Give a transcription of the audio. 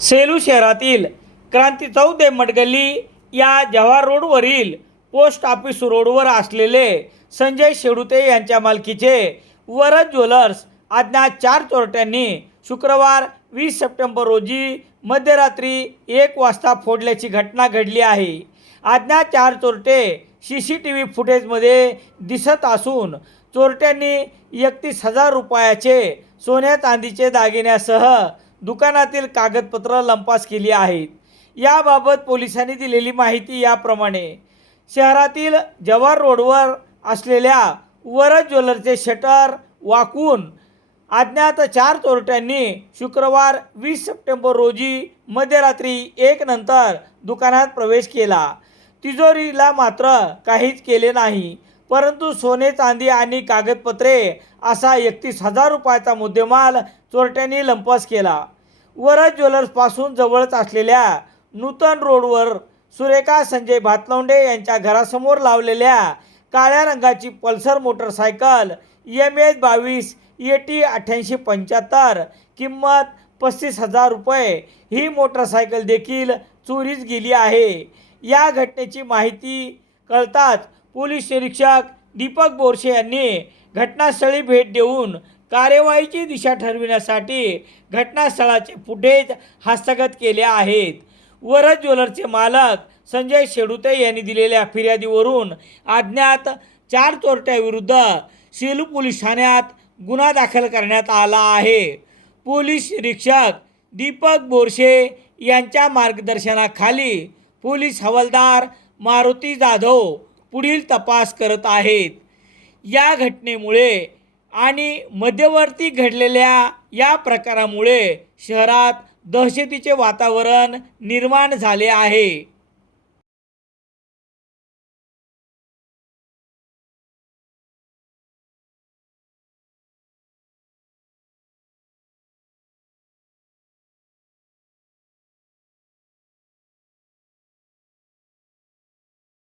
सेलू शहरातील क्रांती चौदे मटगल्ली या जव्हार रोडवरील पोस्ट ऑफिस रोडवर असलेले संजय शेडुते यांच्या मालकीचे वरद ज्वेलर्स अज्ञात चार चोरट्यांनी शुक्रवार वीस सप्टेंबर रोजी मध्यरात्री एक वाजता फोडल्याची घटना घडली आहे. अज्ञात चार चोरटे सी सी टी व्ही फुटेजमध्ये दिसत असून चोरट्यांनी एकतीस हजार रुपयाचे सोन्या चांदीचे दागिन्यासह दुकानातील कागदपत्र लंपास केली आहेत. याबाबत पोलिसांनी दिलेली माहिती याप्रमाणे. शहरातील जव्हार रोडवर असलेल्या वरद ज्वेलरचे शटर वाकून अज्ञात चार चोरट्यांनी शुक्रवार वीस सप्टेंबर रोजी मध्यरात्री एक नंतर दुकानात प्रवेश केला. तिजोरीला मात्र काहीच केले नाही. परंतु सोने चांदी आणि कागदपत्रे असा एकतीस हजार रुपयाचा मुद्देमाल चोरट्यांनी लंपास केला. वरद ज्वेलर्सपासून जवळच असलेल्या नूतन रोडवर सुरेखा संजय भातलवंडे यांच्या घरासमोर लावलेल्या काळ्या रंगाची पल्सर मोटरसायकल एम एच बावीस ए टी अठ्ठ्याऐंशी पंच्याहत्तर किंमत पस्तीस हजार रुपये ही मोटरसायकल देखील चोरीस गेली आहे. या घटनेची माहिती कळताच पोलीस निरीक्षक दीपक बोरशे यांनी घटनास्थळी भेट देऊन कार्यवाहीची दिशा ठरविण्यासाठी घटनास्थळाचे फुटेज हस्तगत केले आहेत. वरद ज्वेलरचे मालक संजय शेडुते यांनी दिलेल्या फिर्यादीवरून अज्ञात चार चोरट्याविरुद्ध सेलू पोलीस ठाण्यात गुन्हा दाखल करण्यात आला आहे. पोलीस निरीक्षक दीपक बोरशे यांच्या मार्गदर्शनाखाली पोलीस हवालदार मारुती जाधव पुढील तपास करत आहेत. या घटनेमुळे आणि मध्यवर्ती घडलेल्या या प्रकारामुळे शहरात दहशतीचे वातावरण निर्माण झाले आहे.